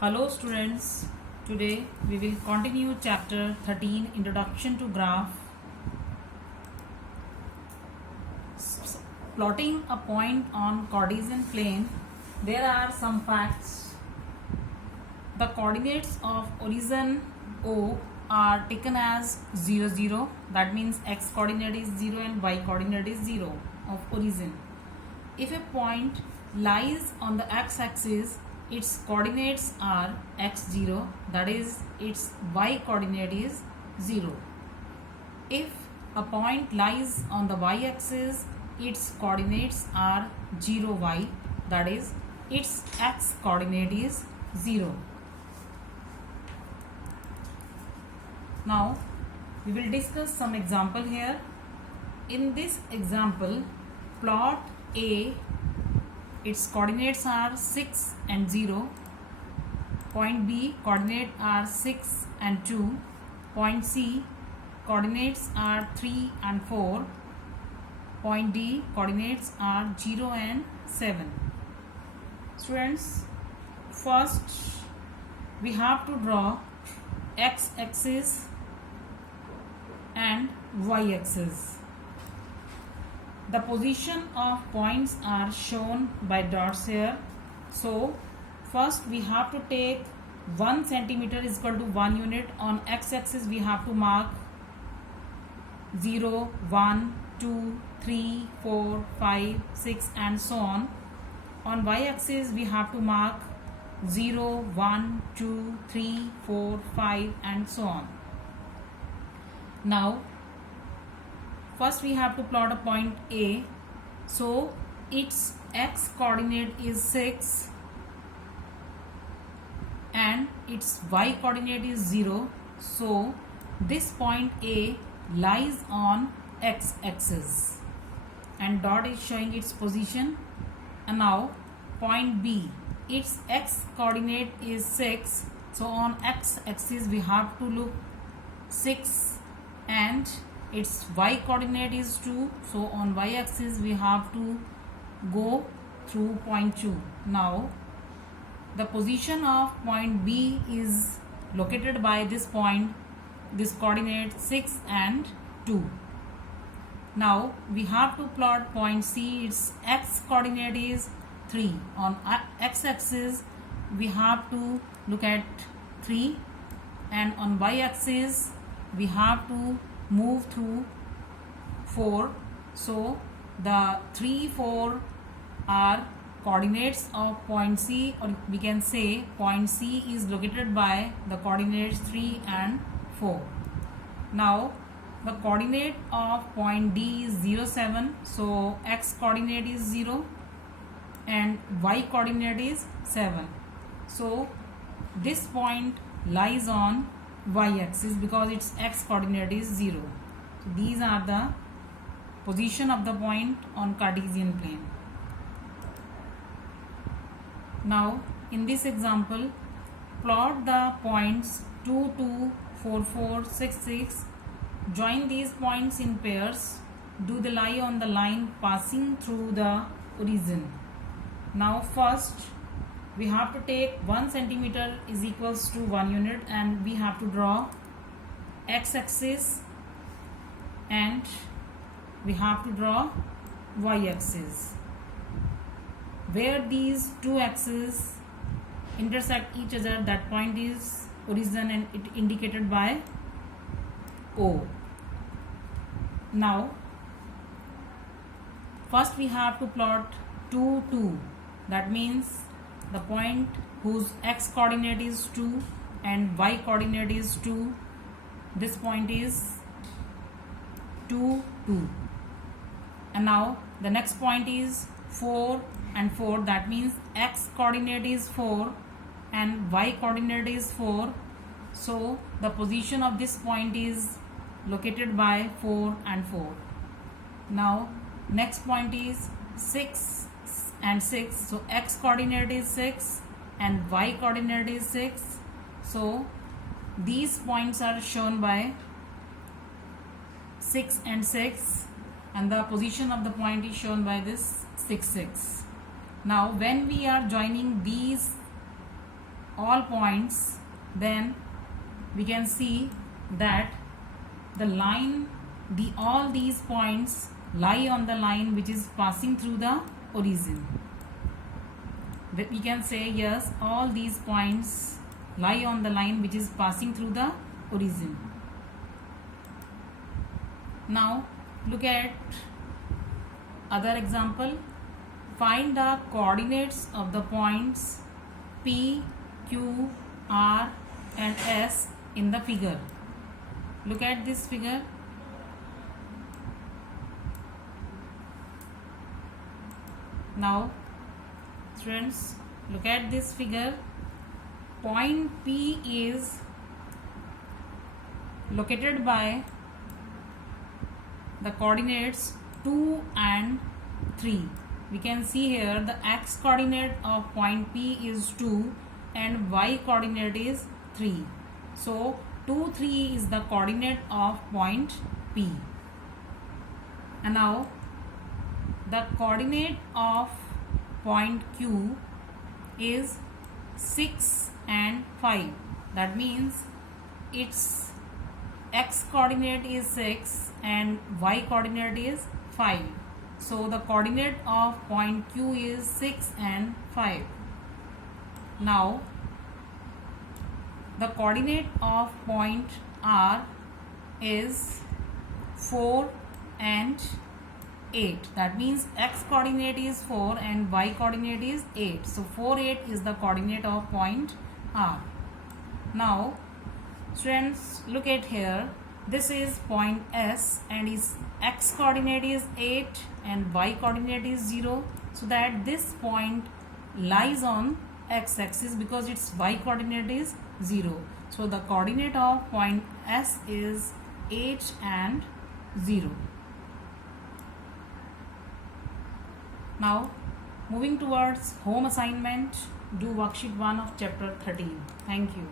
Hello students, today we will continue chapter 13 Introduction to Graph. Plotting a point on Cartesian plane, there are some facts. The coordinates of origin O are taken as 0, 0. That means x coordinate is 0 and y coordinate is 0 of origin. If a point lies on the x-axis, its coordinates are x0, that is its y coordinate is 0. If a point lies on the y-axis, its coordinates are 0y, that is its x coordinate is 0. Now we will discuss some example here. In this example, plot A, its coordinates are 6 and 0. Point B, coordinate are 6 and 2. Point C, coordinates are 3 and 4. Point D, coordinates are 0 and 7. Students, first we have to draw x-axis and y-axis. The position of points are shown by dots here. So first we have to take 1 centimeter is equal to 1 unit. On x-axis we have to mark 0, 1, 2, 3, 4, 5, 6 and so on. On y-axis we have to mark 0, 1, 2, 3, 4, 5 and so on. Now first we have to plot a point A. So its x coordinate is 6 and its y coordinate is 0. So this point A lies on x axis and dot is showing its position. And now point B, its x coordinate is 6. So on x axis we have to look 6 and its y coordinate is 2. So on y axis we have to go through point 2. Now the position of point B is located by this point, this coordinate 6 and 2. Now we have to plot point C. Its x coordinate is 3. On x axis we have to look at 3 and on y axis we have to move through 4. So the 3, 4 are coordinates of point C, or we can say point C is located by the coordinates 3 and 4. Now the coordinate of point D is 0, 7. So x coordinate is 0 and y coordinate is 7. So this point lies on y-axis because its x coordinate is 0. So these are the position of the point on Cartesian plane. Now in this example, plot the points 2, 2, 4, 4, 6, 6. Join these points in pairs. Do the lie on the line passing through the origin. Now first we have to take 1 centimeter is equals to 1 unit and we have to draw x-axis and we have to draw y-axis. Where these two axes intersect each other, that point is origin and it indicated by O. Now first we have to plot 2, 2. That means the point whose x coordinate is 2 and y coordinate is 2. This point is 2, 2. And now the next point is 4 and 4. That means x coordinate is 4 and y coordinate is 4. So the position of this point is located by 4 and 4. Now next point is 6 and 6. So x coordinate is 6 and y coordinate is 6. So these points are shown by 6 and 6 and the position of the point is shown by this 6, 6. Now when we are joining these all points, then we can see that all these points lie on the line which is passing through the origin. We can say yes, all these points lie on the line which is passing through the origin. Now look at other example. Find the coordinates of the points P, Q, R and S in the figure. Look at this figure. Now students, look at this figure. Point P is located by the coordinates 2 and 3. We can see here the x coordinate of point P is 2 and y coordinate is 3. So 2, 3 is the coordinate of point P. And now the coordinate of point Q is 6 and 5. That means its x coordinate is 6 and y coordinate is 5. So the coordinate of point Q is 6 and 5. Now the coordinate of point R is 4 and 8. That means x coordinate is 4 and y coordinate is 8. So 4, 8 is the coordinate of point R. Now students, look at here. This is point S and its x coordinate is 8 and y coordinate is 0. So that this point lies on x axis because its y coordinate is 0. So the coordinate of point S is 8 and 0. Now moving towards home assignment, do worksheet 1 of chapter 13. Thank you.